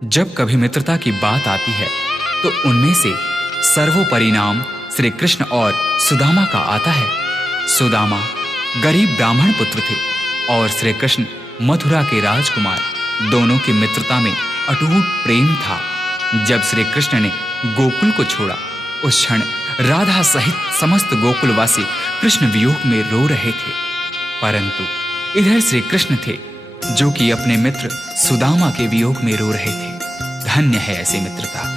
जब कभी मित्रता की बात आती है तो उनमें से सर्वोपरि नाम श्री कृष्ण और सुदामा का आता है। सुदामा गरीब ब्राह्मण पुत्र थे और श्री कृष्ण मथुरा के राजकुमार। दोनों की मित्रता में अटूट प्रेम था। जब श्री कृष्ण ने गोकुल को छोड़ा, उस क्षण राधा सहित समस्त गोकुलवासी कृष्ण वियोग में रो रहे थे। परंतु इधर श्री कृष्ण थे जो कि अपने मित्र सुदामा के वियोग में रो रहे थे। धन्य है ऐसी मित्रता।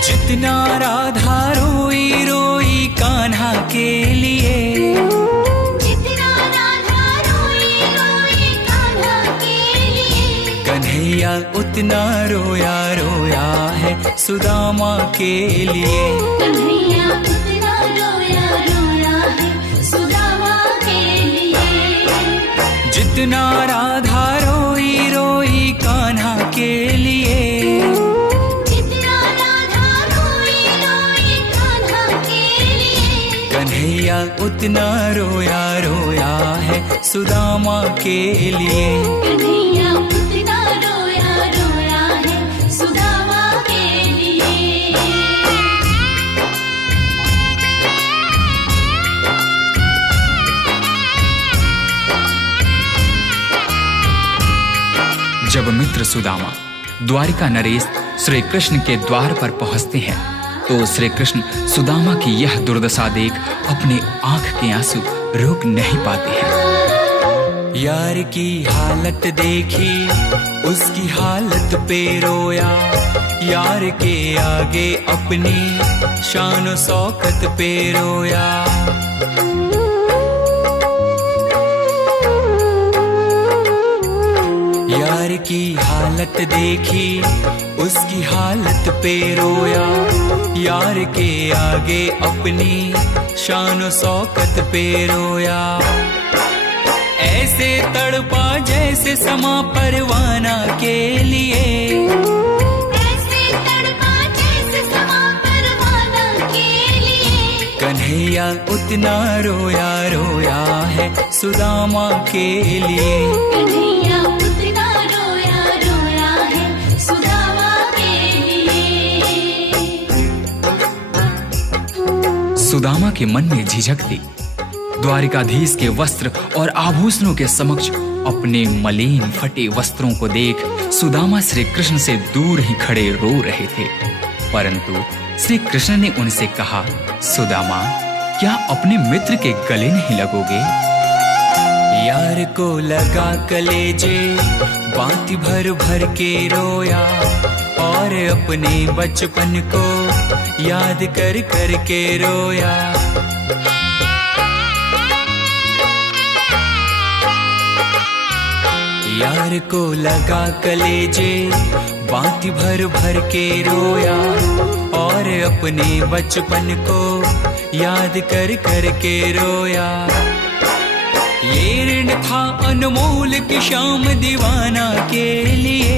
जितना राधा रोई रोई कान्हा के लिए, जितना राधा रोई रोई कान्हा के लिए, कन्हैया उतना रोया रोया है सुदामा के लिए। कन्हैया उतना रोया रोया है सुदामा के लिए। जितना राधा रोई रोई कान्हा के लिए, कन्हैया उतना रोया रोया है सुदामा के लिए। कन्हैया उतना रोया रोया है सुदामा के लिए। जब मित्र सुदामा द्वारिका नरेश श्री कृष्ण के द्वार पर पहुंचते हैं तो श्री कृष्ण सुदामा की यह दुर्दशा देख अपने आंख के आंसू रोक नहीं पाते हैं। यार की हालत देखी उसकी हालत पे रोया, यार के आगे अपनी शान शौकत पे रोया। यार की हालत देखी उसकी हालत पे रोया, यार के आगे अपनी शान शौकत पे रोया। ऐसे तड़पा जैसे समा परवाना के लिए, ऐसे तड़पा जैसे समा परवाना के लिए। कन्हैया उतना रोया रोया है सुदामा के लिए। कन्हैया उतना रोया रोया है सुदामा के लिए। सुदामा के मन में झिझक थी। द्वारिकाधीश के वस्त्र और आभूषणों के समक्ष अपने मलिन फटे वस्त्रों को देख सुदामा श्री कृष्ण से दूर ही खड़े रो रहे थे। परंतु श्री कृष्ण ने उनसे कहा, सुदामा, क्या अपने मित्र के गले नहीं लगोगे? यार को लगा कलेजे बाती भर भर के रोया, और अपने बचपन को याद कर कर के रोया। यार को लगा कलेजे बाती भर भर के रोया, और अपने बचपन को याद कर कर के रोया। ये ऋण था अनमोल की शाम दीवाना के लिए,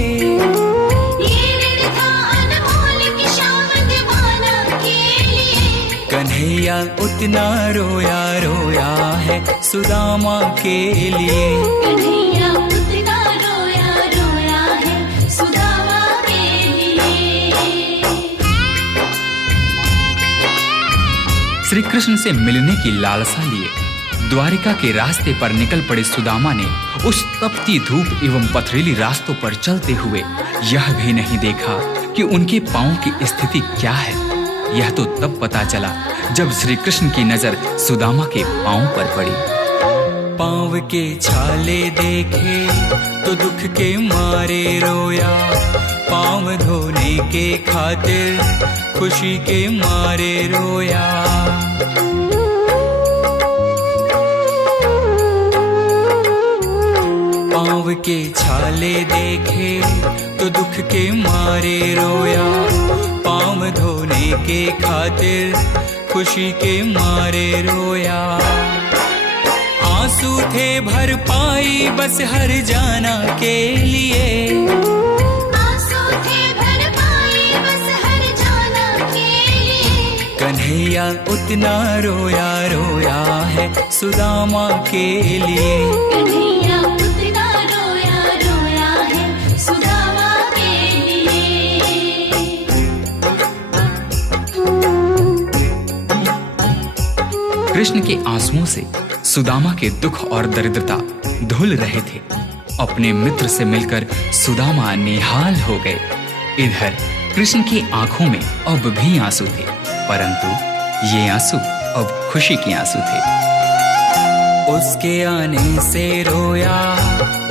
ये ऋण था अनमोल की शाम दीवाना के लिए। कन्हैया उतना रोया रोया है सुदामा के लिए। कन्हैया उतना रोया रोया है सुदामा के लिए। श्री कृष्ण से मिलने की लालसा लिए द्वारिका के रास्ते पर निकल पड़े सुदामा ने उस तपती धूप एवं पथरीली रास्तों पर चलते हुए यह भी नहीं देखा कि उनके पांव की स्थिति क्या है। यह तो तब पता चला जब श्री कृष्ण की नजर सुदामा के पांव पर पड़ी। पांव के छाले देखे तो दुख के मारे रोया, पांव धोने के खातिर खुशी के मारे रोया। पांव के छाले देखे तो दुख के मारे रोया, पाँव धोने के खातिर खुशी के मारे रोया। आंसू थे भर पाई बस हर जाना के लिए, आंसू थे भर पाई बस हर जाना के लिए। कन्हैया उतना रोया रोया है सुदामा के लिए। कन्हैया उतना रोया रोया है सुदामा के लिए। कृष्ण के आंसुओं से सुदामा के दुख और दरिद्रता धुल रहे थे। अपने मित्र से मिलकर सुदामा निहाल हो गए। इधर कृष्ण की आंखों में अब भी आंसू थे, परंतु ये आंसू अब खुशी के आंसू थे। उसके आने से रोया,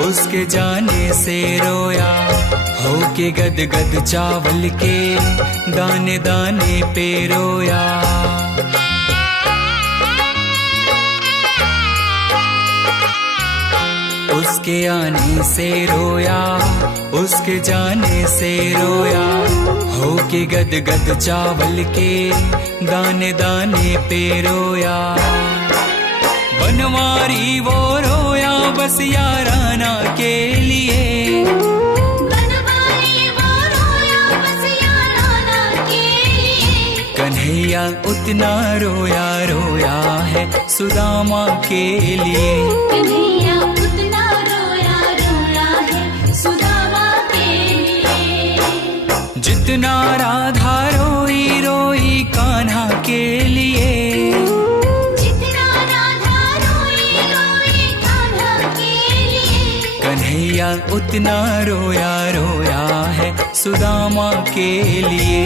उसके जाने से रोया, होके गद गद चावल के दाने दाने पे रोया। उसके आने से रोया, उसके जाने से रोया, होके गद गद चावल के दाने दाने पे रोया। बनवारी वो रोया बस याराना के लिए, बनवारी वो रोया बस याराना के लिए। कन्हैया उतना रोया रोया है सुदामा के लिए। कन्हैया उतना रोया रोया है सुदामा के लिए। जितना राधा रोई रोई कान्हा के लिए, जितना राधा रोई रोई कान्हा के लिए। कन्हैया उतना रोया रोया है सुदामा के लिए।